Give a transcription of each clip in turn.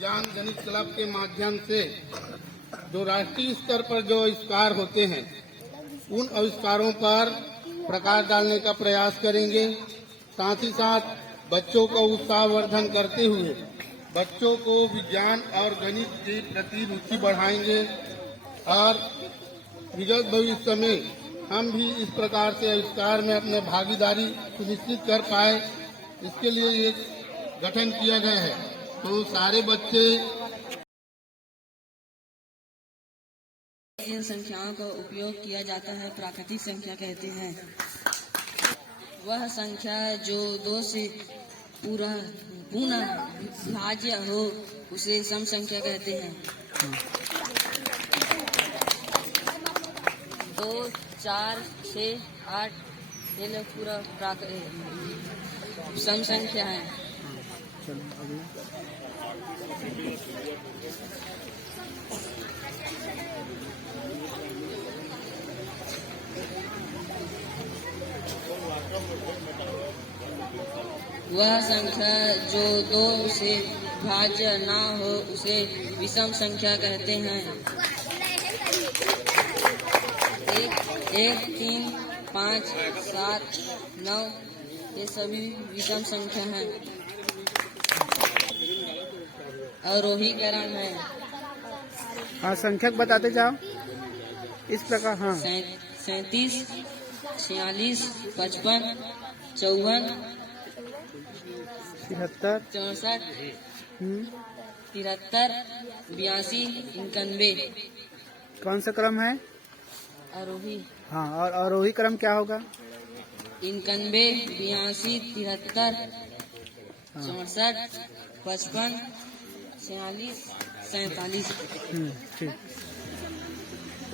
ज्ञान गणित क्लब के माध्यम से जो राष्ट्रीय स्तर पर जो आविष्कार होते हैं उन आविष्कारों पर प्रकाश डालने का प्रयास करेंगे। साथ ही साथ बच्चों का उत्साहवर्धन करते हुए बच्चों को विज्ञान और गणित के प्रति रुचि बढ़ाएंगे और विगत भविष्य में हम भी इस प्रकार से आविष्कार में अपने भागीदारी सुनिश्चित कर पाए, इसके लिए एक गठन किया गया है। तो सारे बच्चे इन संख्याओं का उपयोग किया जाता है, प्राकृतिक संख्या कहते हैं। वह संख्या जो 2 से पुनः भाज्य हो उसे सम संख्या कहते हैं। 2, 4, 6, 8 ये लोग पूरा सम संख्या है। वह संख्या जो 2 से भाज्य ना हो उसे विषम संख्या कहते हैं। 1, 3, 5, 7, 9 ये सभी विषम संख्या हैं। अवरोही क्रम है। हाँ, संख्यक बताते जाओ इस प्रकार। हाँ, 37, 46, 55, 54, 73, 64, 73, 82, 91। कौन सा क्रम है? आरोही। हाँ, और आरोही क्रम क्या होगा? 91, 82, 73, 64, 55, 46, 47। ठीक।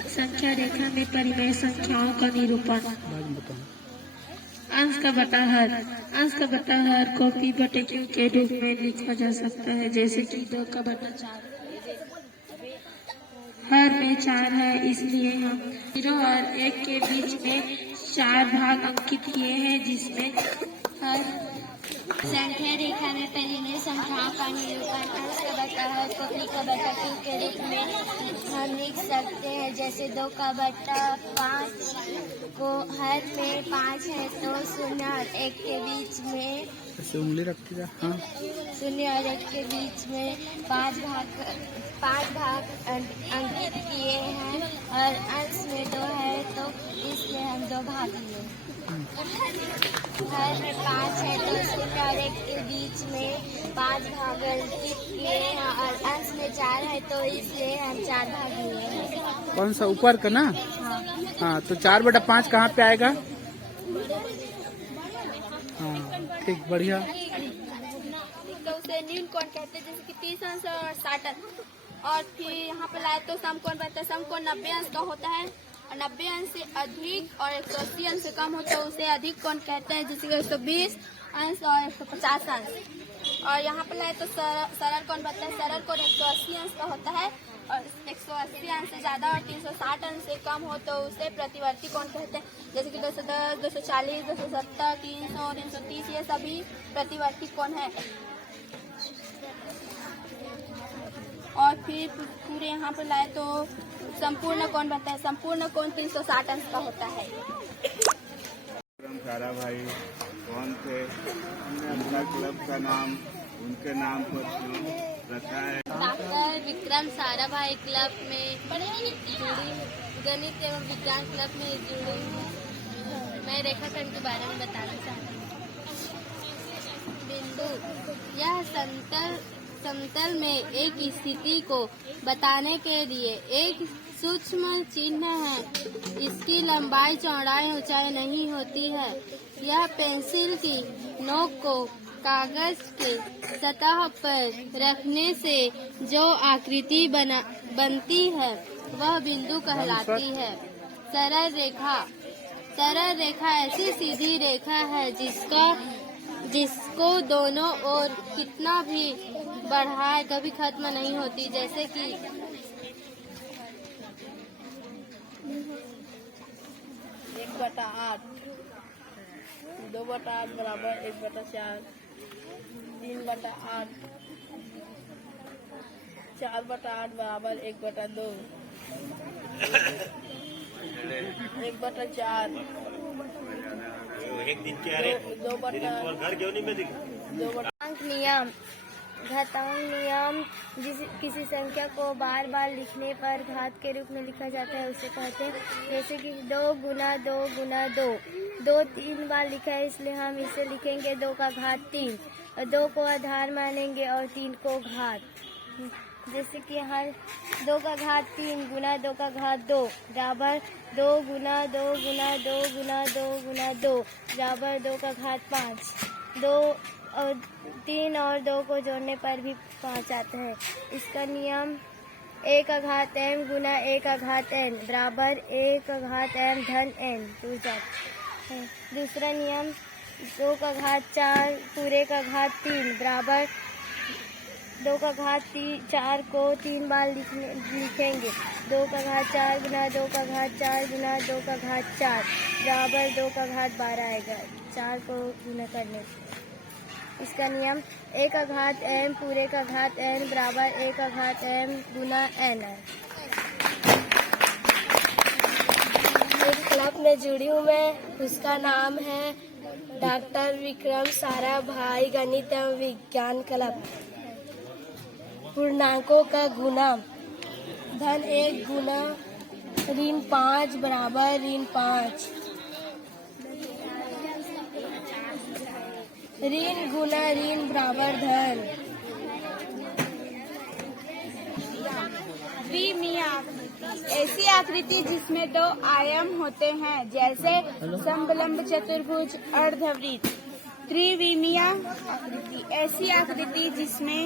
संख्या रेखा में परिमेय संख्याओं का निरूपण। बाद में बताऊँ। अंश का बटाहर को p बटे q के रूप में लिखा जा सकता है, जैसे कि 2 का बटा 4। हर में 4 है, इसलिए हम 0 और 1 के बीच में 4 भाग अंकित किए हैं, जिसमें हर संख्या रेखा में परिमेय संख्याओं का निरूपण अंश का बटाहर को p का बटा q के रूप में हम लिख सकते हैं, जैसे 2 का बटा 5 को हर में 5 है तो 0 और 1 के बीच में ऐसे उंगली रखती जा। हाँ, 0 और 1 के बीच में 5 भाग अंकित किए हैं और अंश में 2 है तो इसलिए हम 2 भाग लिए। हर में 5 है तो 0 और 1 के बीच में 5 भाग अंकित किए हैं और अंश में 4 है तो इसलिए हम 4 भाग लिए हैं। कौन सा ऊपर का ना? हाँ, तो 4 बटा 5 कहाँ पे आएगा? हाँ, ठीक, बढ़िया। तो उसे न्यून कोण कहते हैं, जैसे कि 30 अंश और 60 अंश। और फिर यहाँ पे लाए तो समकोण बनता है। समकोण 90 अंश का होता है और 90 अंश से अधिक और 180 अंश से कम हो तो उसे अधिक कोण कहते हैं, जैसे कि 120 अंश और 150 अंश। और यहाँ पे लाए तो सरल कोण बनता है। सरल कोण 180 अंश का होता है और 180 अंश से ज्यादा और 360 अंश से कम हो तो उसे प्रतिवर्ती कोण कहते हैं, जैसे कि 210, 240, 270, 300, 330 ये सभी प्रतिवर्ती कोण है। और फिर पूरे यहाँ पर लाए तो संपूर्ण कोण बनता है। संपूर्ण कोण 360 अंश का होता है। सारा भाई कौन थे, उनका क्लब का नाम उनके नाम पर क्यों रखा है? डॉक्टर विक्रम साराभाई क्लब में जुड़ी, गणित एवं विज्ञान क्लब में जुड़ी हूँ। मैं रेखाखंड के बारे में बताना चाहती हूँ। बिंदु यह समतल में एक स्थिति को बताने के लिए एक सूक्ष्म चिन्ह है। इसकी लंबाई, चौड़ाई, ऊंचाई नहीं होती है। यह पेंसिल की नोक को कागज के सतह पर रखने से जो आकृति बनती है वह बिंदु कहलाती है। सरल रेखा ऐसी सीधी रेखा है जिसको दोनों ओर कितना भी बढ़ाए कभी खत्म नहीं होती, जैसे कि 1/8, 2/8 बराबर 1/4, 3/8, 4/8 बराबर 1/2, 1/4, 2/2। घातांक नियम। घातांक नियम किसी संख्या को बार बार लिखने पर घात के रूप में लिखा जाता है उसे कहते हैं। जैसे कि 2 गुना 2 गुना 2, 2 3 बार लिखा है इसलिए हम इसे लिखेंगे 2 का घात 3, और 2 को आधार मानेंगे और 3 को घात। जैसे कि यहाँ 2 का घात 3 गुना 2 का घात 2 बराबर 2 गुना 2 गुना 2 गुना 2 गुना 2 बराबर 2 का घात 5। 2 और 3 और 2 को जोड़ने पर भी 5 आता है। इसका नियम 1 का घात m गुना 1 का घात n बराबर 1 का घात m धन n दूसरा है। दूसरा नियम 2 का घात 4 पूरे का घात 3 बराबर 2 का घात 4 को 3 बार लिखेंगे। 2 का घात 4 गुना 2 का घात 4 गुना 2 का घात 4 बराबर 2 का घात 12 आएगा 4 को गुना करने से। इसका नियम 1 का घात m पूरे का घात n बराबर 1 का घात m गुना n है। एक क्लब में जुड़ी हूँ मैं, उसका नाम है डॉक्टर विक्रम साराभाई गणित एवं विज्ञान क्लब। पूर्णांकों का गुना। धन 1 गुना ऋण 5 बराबर ऋण 5। ऋण गुना ऋण बराबर धन। द्विमीय ऐसी आकृति जिसमें 2 आयाम होते हैं जैसे समलंब चतुर्भुज अर्धवृत्त। त्रिविमीय आकृति ऐसी आकृति जिसमें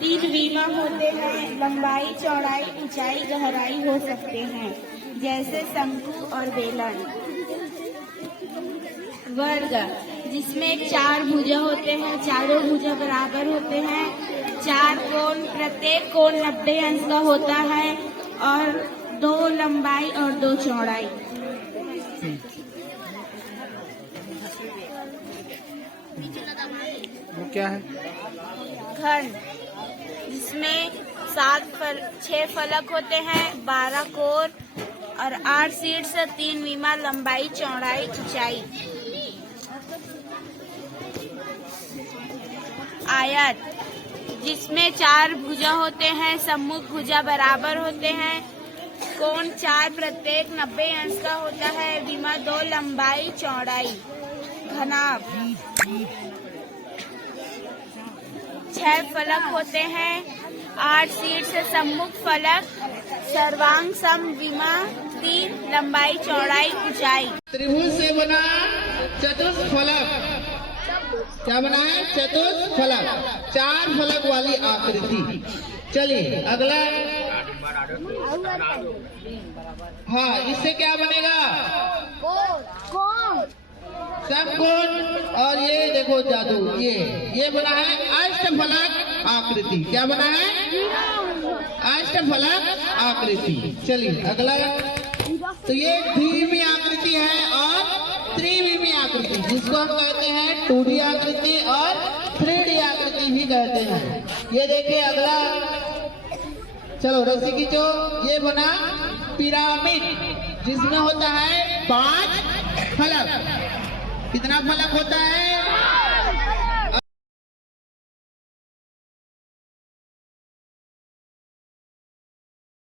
3 विमा होते हैं, लंबाई चौड़ाई ऊंचाई गहराई हो सकते हैं जैसे शंकु और बेलन। वर्ग जिसमें 4 भुजा होते हैं, चारों भुजा बराबर होते हैं, 4 कोण प्रत्येक कोण 90 अंश का होता है और 2 लंबाई और 2 चौड़ाई। वो क्या है? खंड जिसमें 6 फलक होते हैं, 12 कोण और 8 शीर्ष, 3 विमा, लंबाई चौड़ाई ऊंचाई। आयत जिसमें 4 भुजा होते हैं, सम्मुख भुजा बराबर होते हैं, कोण 4 प्रत्येक 90 अंश का होता है, विमा 2 लंबाई चौड़ाई। घनाभ 6 फलक होते हैं, 8 शीर्ष, सम्मुख फलक, सर्वांग सम, विमा 3 लंबाई चौड़ाई ऊंचाई। त्रिभुज से बना चतुष्फलक। क्या बना है? चतुष्फलक, 4 फलक वाली आकृति। चलिए अगला। हाँ, इससे क्या बनेगा? समकोण। और ये देखो जादू, ये बना है अष्टफलक आकृति। क्या बना है? अष्टफलक आकृति। चलिए अगला। तो ये द्विविमीय आकृति है और त्रिविमीय आकृति, जिसको हम कहते हैं 2D आकृति और 3D आकृति भी कहते हैं। ये देखिए अगला। चलो रस्सी खींचो। ये बना पिरामिड, जिसमें होता है 5 फलक। कितना फलक होता है?